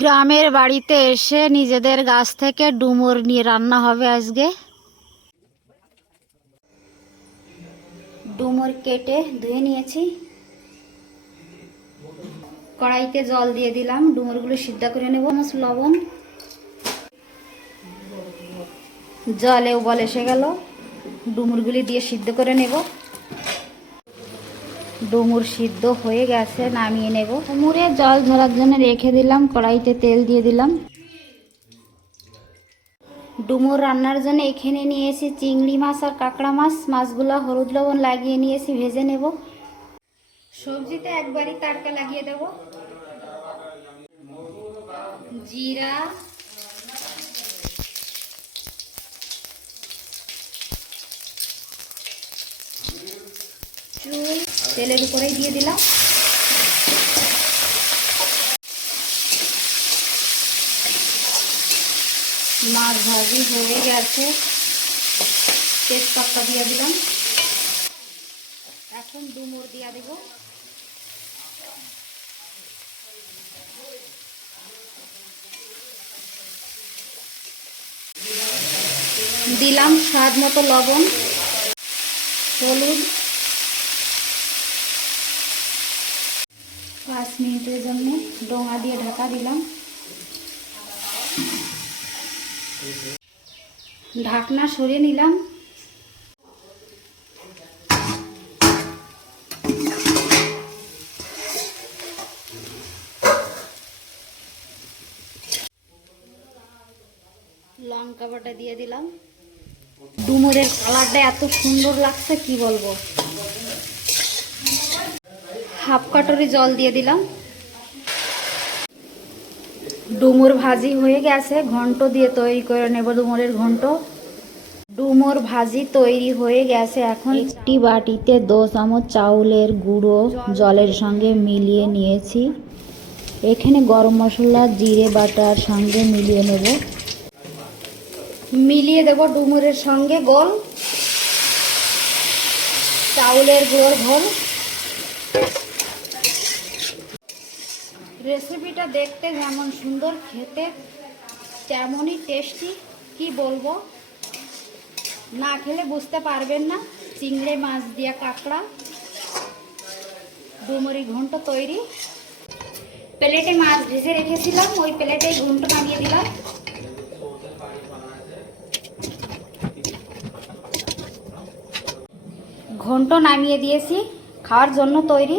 গ্রামের বাড়িতে এসে নিজেদের গাছ থেকে ডুমুর নিয়ে রান্না হবে আজকে। ডুমুর কেটে ধুয়ে নিয়েছি, কড়াইতে জল দিয়ে দিলাম, ডুমুরগুলো সিদ্ধ করে নেব। লবণ, জলে উবাল এসে গেল, ডুমুরগুলি দিয়ে সিদ্ধ করে নেব। ডুমুর সিদ্ধ হয়ে গেছে, নামিয়ে নেব। ডুমুরে জল ঝরার জন্য রেখে দিলাম, কড়াইতে তেল দিয়ে দিলাম। ডুমুর রান্নার জন্য এখানে নিয়েছি চিংড়ি মাছ আর কাঁকড়া মাছ। মাছগুলো হলুদ লবণ লাগিয়ে নিয়েছি, ভেজে নেব। সবজিতে একবারই তড়কা লাগিয়ে দেব। জিরা, চুল তেলের উপরেই দিয়ে দিলাম। মাছ ভাজি হয়ে গেছে, তেজপাতা দিয়ে দিলাম। এখন ডুমুর দিয়ে দেব। দিলাম স্বাদ মতো লবণ, হলুদ। 5 মিনিটের জন্য ডোঙা দিয়ে ঢাকা দিলাম। ঢাকনা সরিয়ে নিলাম। লঙ্কা বাটা দিয়ে দিলাম। ডুমুরের কালারটা এত সুন্দর লাগছে কি বলবো। হাফ কাটরি জল দিয়ে দিলাম। ডুমুর ভাজি হয়ে গেছে, ঘন্ট দিয়ে তৈরি করে নেব ডুমুরের ঘন্ট। ডুমুর ভাজি তৈরি হয়ে গেছে। এখন একটি বাটিতে 2 চামচ চাউলের গুঁড়ো জলের সঙ্গে মিলিয়ে নিয়েছি। এখানে গরম মশলা, জিরে বাটার সঙ্গে মিলিয়ে নেব। মিলিয়ে দেব ডুমুরের সঙ্গে গোল চাউলের গুঁড়োর ঘোল। রেসিপিটা দেখতে যেমন সুন্দর, খেতে তেমনই টেস্টি। কি বলবো, না খেলে বুঝতে পারবেন না। চিংড়ি মাছ দিয়ে কাঁকড়া ডুমুরি ঘন্ট তৈরি। প্লেটে মাছ ভেজে রেখেছিলাম, ওই প্লেটে ঘন্ট নামিয়ে দিলাম। ঘন্ট নামিয়ে দিয়েছি, খাওয়ার জন্য তৈরি।